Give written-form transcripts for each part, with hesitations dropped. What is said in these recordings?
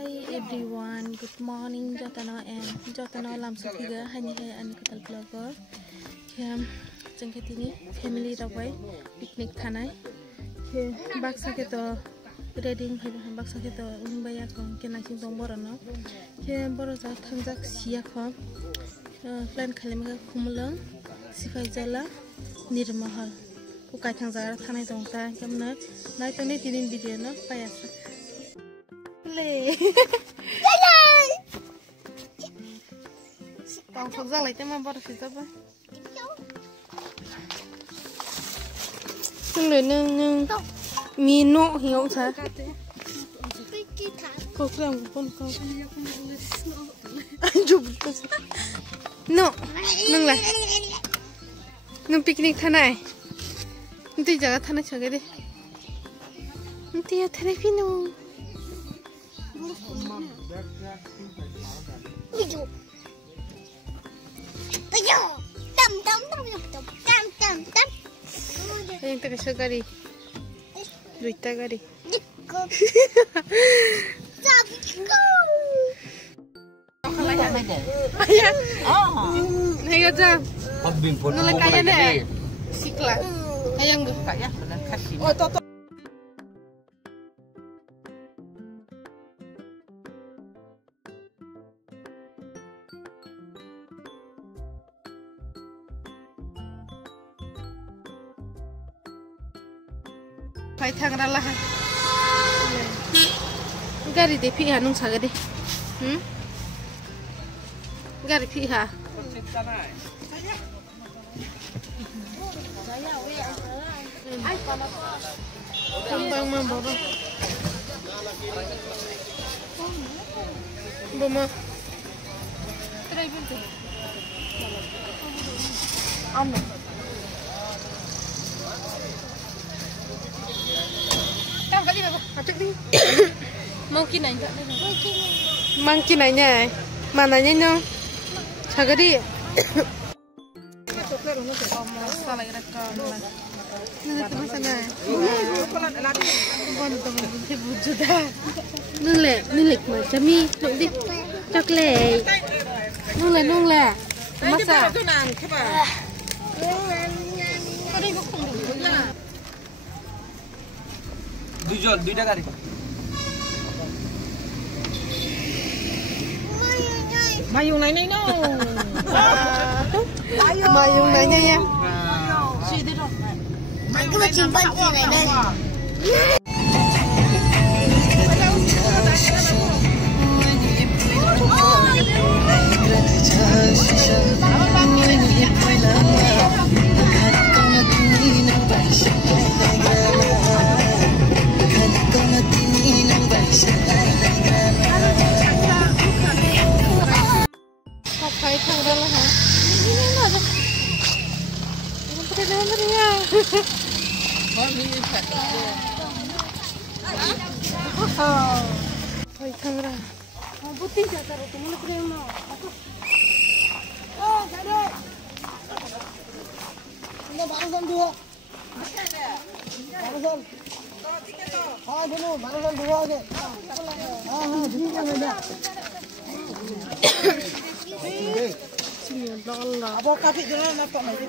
Hi everyone, good morning. Jotano lam sakiga hanya an katal vlogger. Kem jengket ini family rawai picnic thanai. Ke baksa ke to reading baksa ke to umbaya kon kena sing tomborano. Ke boro ja thangjak sia khon. Plan khalimga khumlang sifai jala nirmahal. Ukai thangjar thanai dongta kemna nai tone tinin video no payasa. Le. Tong sok ra lại thế mà bỏ được gì ba. Nương mi nọ hiểu sao? Cô làm con con. Chụp cái. Nọ, nương lại. Nương picnic thế này. Nương đi giờ thế này chơi cái đi. Nương đi thế này phi nương. Yang terasa gari, duita gari. Ayah, ayah jam. Nolak kaya deh, sikla. Ayah enggak? Kaya, benar kasih. Oh, toto. Phải thằng ra là gari de phi hà nung sa gadi gari phi hà bang bang baba bama try bintu amma Mangkin nanya, mananya nyong, sagadi. Nilek macam ni, nanti coklat. Nungla, masa. দুইটা গাড়ি mayung này no Mayung nanya ya. Aku mau simpan sini deh. Phải thằng đó là hả? Ini ada. Ini benar-benar ya. Phải thằng đó. Buti jatuh itu mana terima? Oh, jadi. Ini barusan dua. Barusan. Ah, dulu barusan dua aja. Ini kan ada. Apa kaki jangan nampak lagi.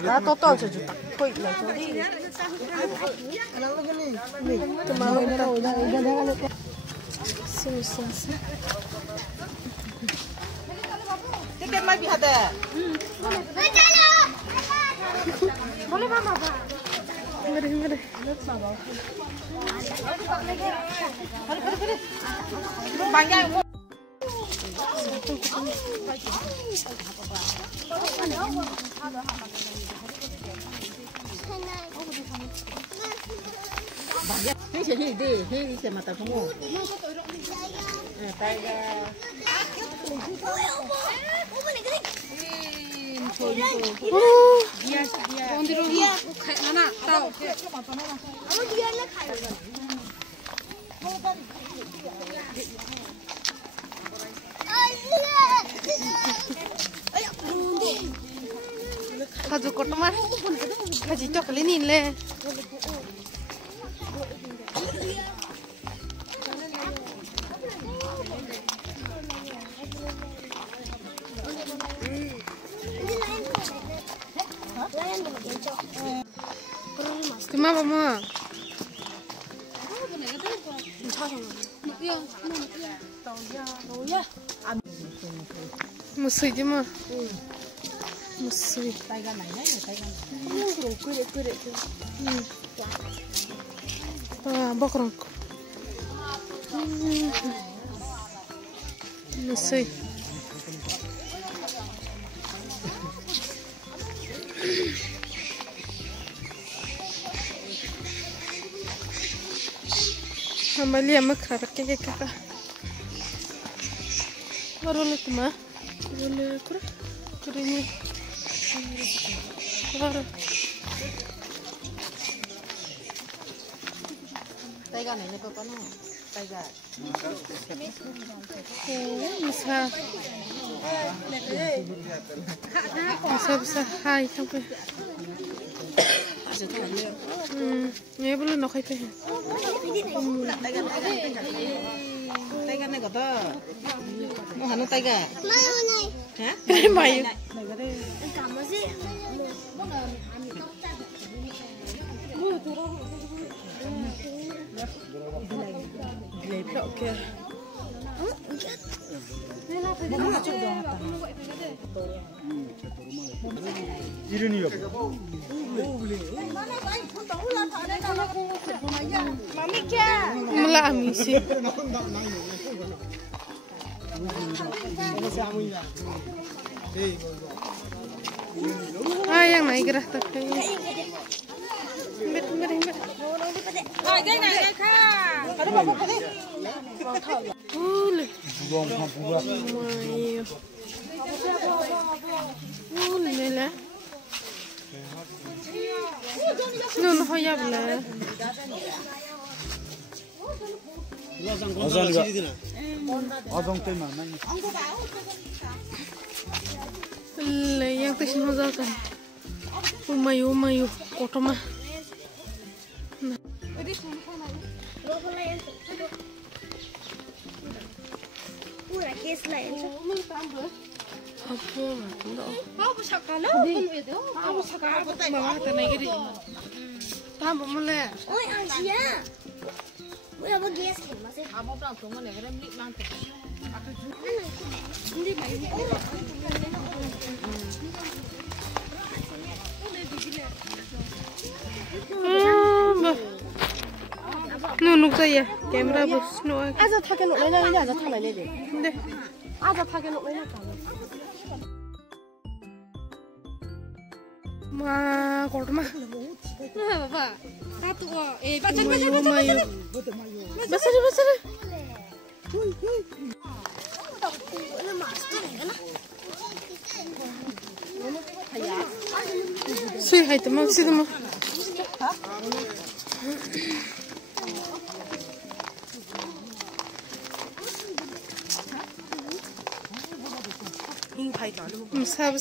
Dah total saja tak. Koi lah jadi. Anak lagi ni. Ni. Kemarin dah. Sini. Tiket mai biar ada. Boleh mama ba. Mari. Banyak. Ini sih deh, ini sih mata kamu. Dia. Mana tahu? Kamu dia nak kaya. Kaju kot mah, kaji coklat ni le. mama. Musui chứ mà. Musui. Bóc rong. Musui. Ambalia makara keke kaka. Warole kuma. Warole kura. Kurenya. Wara. Taiga này này papa nó. Taiga. Masa. Masa hai không phải. Nghe belum nak kaipe. Taiga này có to. Nó hẳn nó taiga. Mayo này. Hả? Mayo. Cảm ơn chị. Okay. Mula amisi. Yang naik gerah tapi. Cái này đây kha. Ule. Ule mela. Nun hoyab la. Le yang tesin hozakan. Umayu kotoma. Apa sakala? Apa sakala? Bawa tanah ini. Tahu boleh? Ôi ăn gì á? Bữa nào gas thì mà sẽ. Amo plang tong này cái lip lang. Đi mày. Nunuk saya, kamera bos nuak. Aja thake no lai lai aja thang lai lai. Deh. Aja thake no lai lai. Ma, korma. Nah, Papa. Satu baca. Basar. Sui hai teman sih teman. Besar.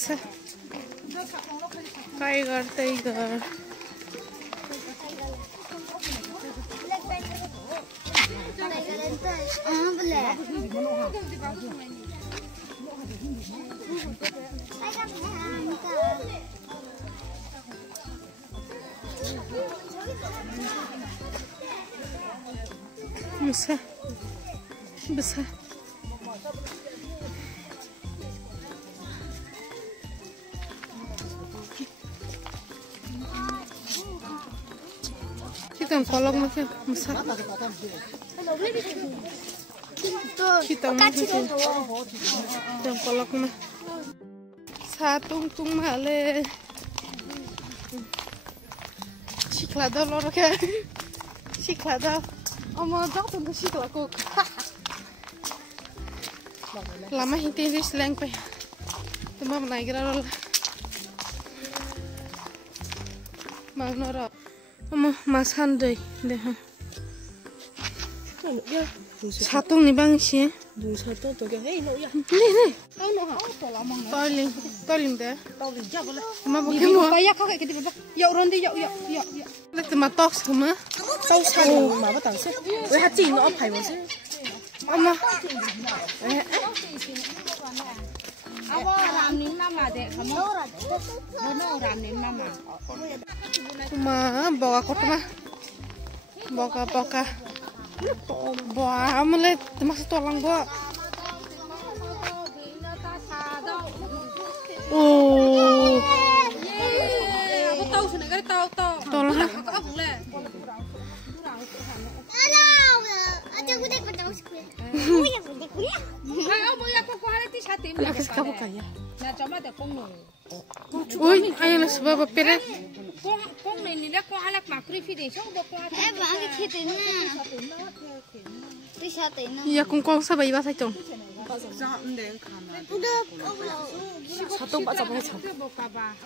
Tiger. Besar. Kita kolok macam besar. Kita macam kolok na. Satung male. Siklada lor ke. Siklada. Ama dah tu sikla kok. Lama hiti slang pe. Temam naik rol. Magnora. Ama mas handai deh. Satung ni bang sih. Satu tu ke? Hey, no ya. Nih. Tahu no ha? Tolamang. Toling deh. Toling ja boleh. Ma boleh mo. Kaya kakak kita bapa. Ya orang dia ya. Lek ma tok sama. Tahu sama ma apa tahu sih? Wei ha jin no apa sih? Ama. Abo ramnin mama dek kamu. Bono ramnin mama. Ma bawa kota mah. Boka. Bawa mulai termasuk tolong bawa. Oh. Aku tahu senegara tahu. Tolong. Aku boleh. Nah, coba deh kong. Uy, ayo lah sebab peret. Kong ini dia kong alak makri video, coba kong alak. Iya kong sa bayi bahasa cong.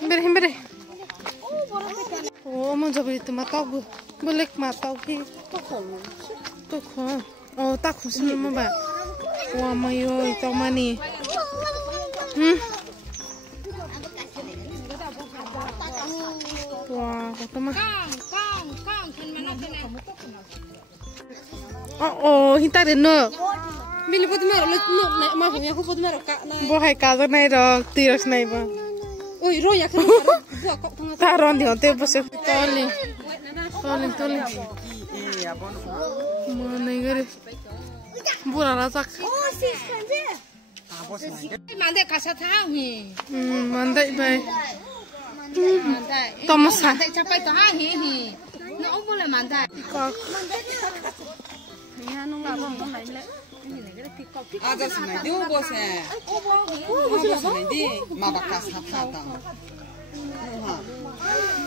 Hembere. Oh, mau coba itu matau bu, boleh matau ki. Tukon. Oh, takut sih mama. Wah, mayo itu mani. Wah, kata mah. Oh, hinta deh no. Bila pun merah, nak mah punya aku pun merah kak. Bohai kado naik dong, tiros naik bang. Oi, roya kan? Taruhan di hotel bos toli. Mana ini? Bulan rasak. Mandai kasat hangi. Mandai baik. Mandai. Thomas. Mandai capai tu hangi. Nak boleh mandai. Kok. Ada semedi ubos eh. Ubos semedi, mabakas hata.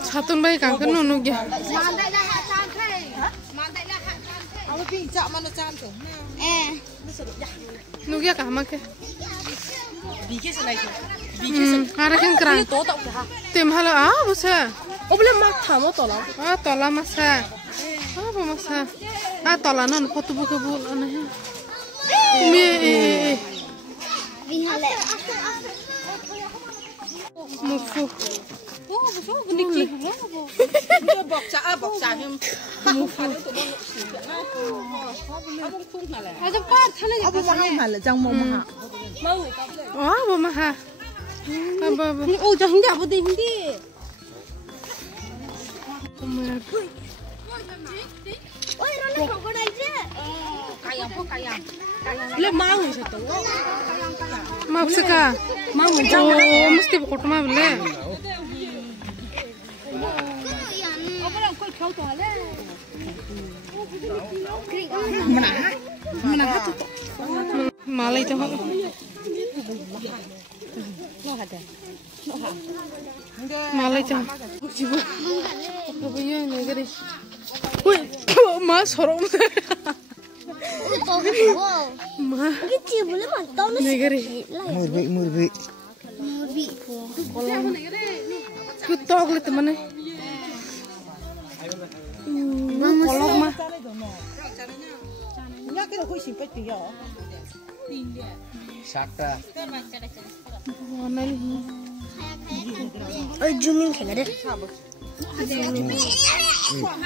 Satun baik kan nunu ya. Mandai lah hak santai. Mandai lah hak santai. Aku pincak mana cantik. Nugia kah mak? Bikis lagi. Ada yang kerang. Tim halo busa. Oh boleh makan mau tolong. Tola masa. Apa masa? Tola non foto buka bulan ya. Mufu. Oh besok genik ni. Boksa hem. Mufu. Ada part thale. Aku mahal malah jang mau mahal. Mau. Wah, apa mah? Apa? Oh jangan dia apa hindi. Oi, Rona kau kau dah je. Kayang. Le mau satu. Mau seka. Oh, mesti pokok mah boleh. Apa yang kau kau tu ale? Mana hatu. Malay tu. Malay tu. Cibu. Apa ya ni gari? Wih, mas horong. Ma. Negeri. Murbi. Kutok le teman ni. Kolok mah. Nak kena kau simpan dia. Sakta. Warna ni. Jumin kena deh.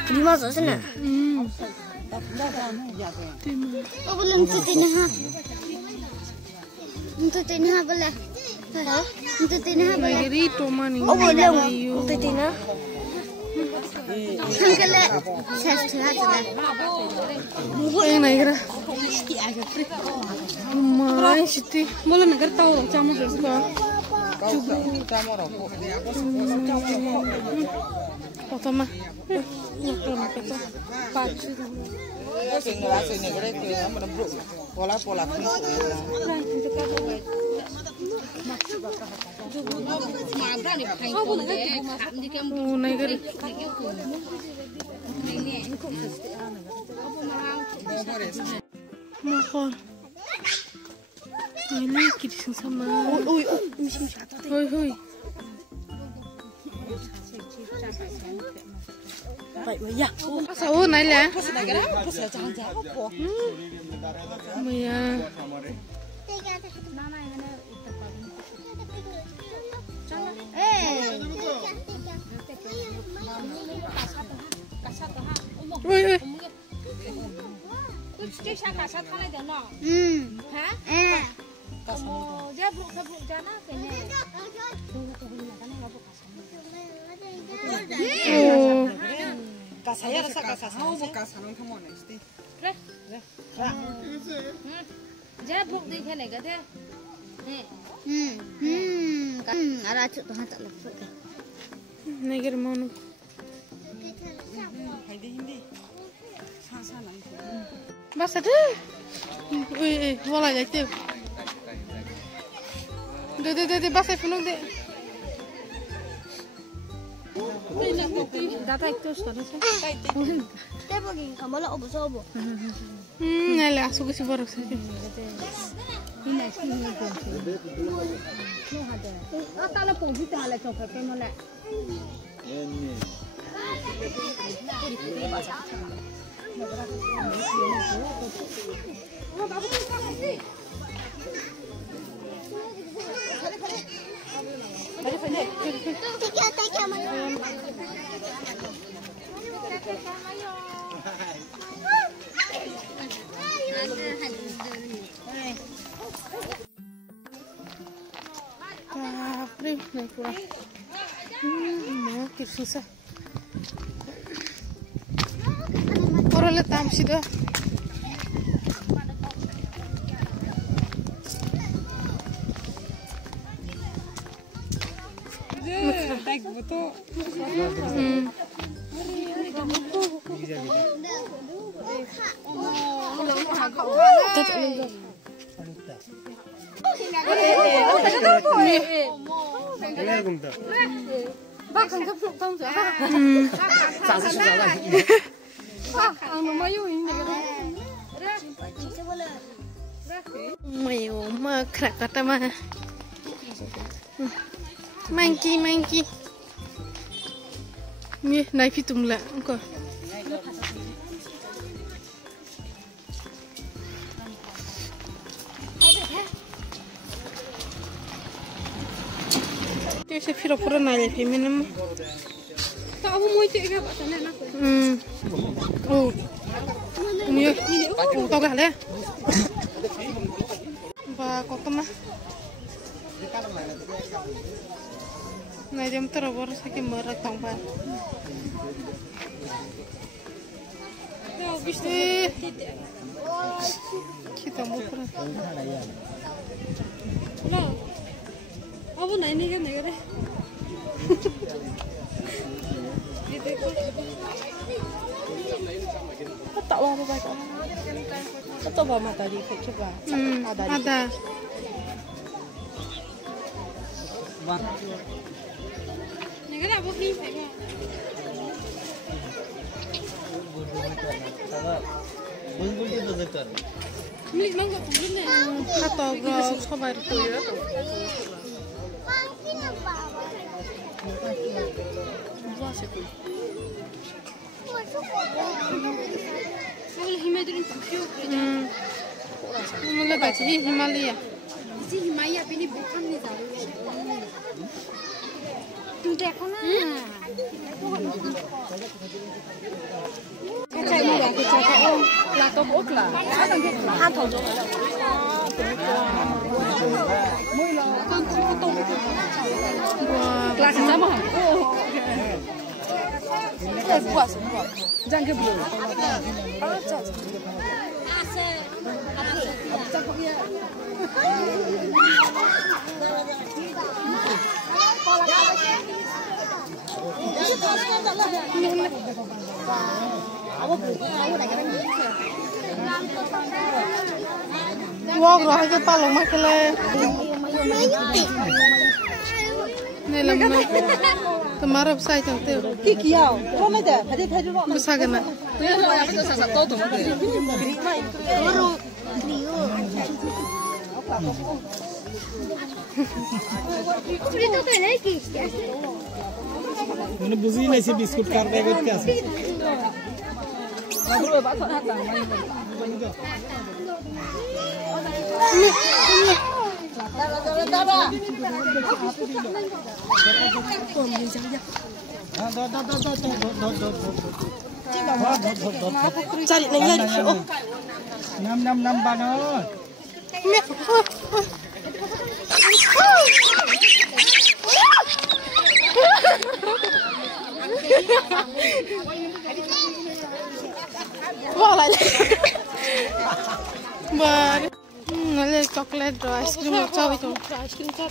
Di mana sana? Oh belum untuk tinah boleh. Untuk tinah boleh. Negeri tomani. Oh boleh untuk tinah. Hanggalah saya sudah. Yang negara. Mai siti. Boleh negara tahu camu sesuatu. Kota mah. Mohon. Ini kita sama. Hoi. Ya. Sao này là? Mày ôi. Kucing saya kasat kan ada no. Hah? Kasaya rasa kasasa. Oh, bukan sanong kamu nih, sti. Jabuk di sini kata. Ada acuk tuh hantar langsung. Negeri mana? Hindi. Sana. Bas ada. Wala jadi. De bas penuh de. Data itu sudah selesai. Dia pergi kamu lah obo. Nela asuh si baru saja. Kalau pun kita ada coklat kemulah. Naik kurang. Makin susah. Orang letam sudah. Baik betul. Mayo makrak kata mana? Mangki. Ni naik fitum lah, engkau. Dia se pura naik feminim. Tak apa mau cek ke pak sana nak. Oh. Ni tahu kah le? Ba kota mah. Nah jam terabur sakit merak tangpa. Kita mau pergi. Lo, apa nak ini kan negara? Tak apa baik. Betul bah mata di coba. Ada. Negara apa ni? Milik mangga pun ni. Atau bro, sabar tu ya. Kalau Himalaya tak kau. Mula baca Himalaya. Si Himalaya ini bukan ni tahu. Tu dekho na. Kacai mula kacai kau. Lato bokla. Hantar jauh. Mula. Kelas sama. Puas. Jangan ke belum. Wah, roh aja palung makle. Ni lamno. Tomorrow saya cantik. Kikiau, kau mana? Hadi dulu. Besar kena. मैंने बुझी नहीं सी बिस्कुट कर देगा क्या से Cari lagi. Nam banget Bỏ lại bờ nó là chocolate rồi ice cream cho itu ice cream cho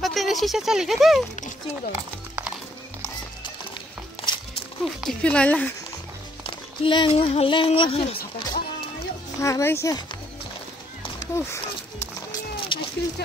patay na sisa chali ka de kipilala lang haray siya ice cream cho